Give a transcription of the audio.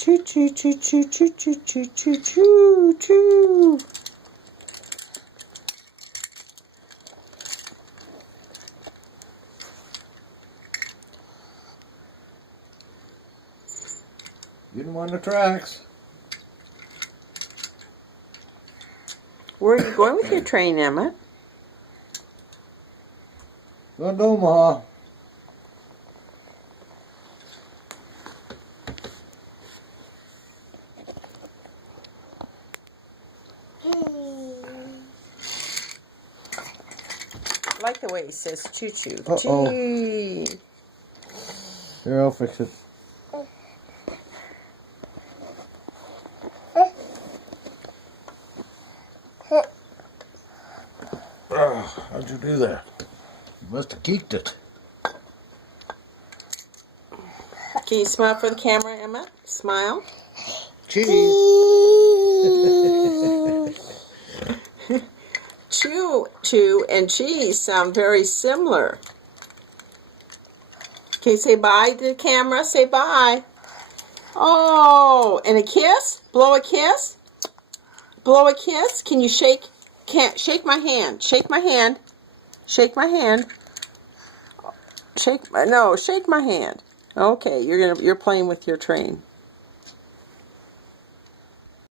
Choo choo choo choo choo choo choo choo choo choo. Getting on the tracks. Where are you going with your train, Emmett? Going to Omaha. I like the way he says choo-choo. Uh-oh. Gee. Here, I'll fix it. How'd you do that? You must have geeked it. Can you smile for the camera, Emmett? Smile. Cheese. Chew, chew, and cheese sound very similar. Can you say bye to the camera? Say bye. Oh, and a kiss? Blow a kiss? Blow a kiss? Can you shake? Can't shake my hand. Shake my hand. Shake my hand. Shake my hand. Okay, you're playing with your train.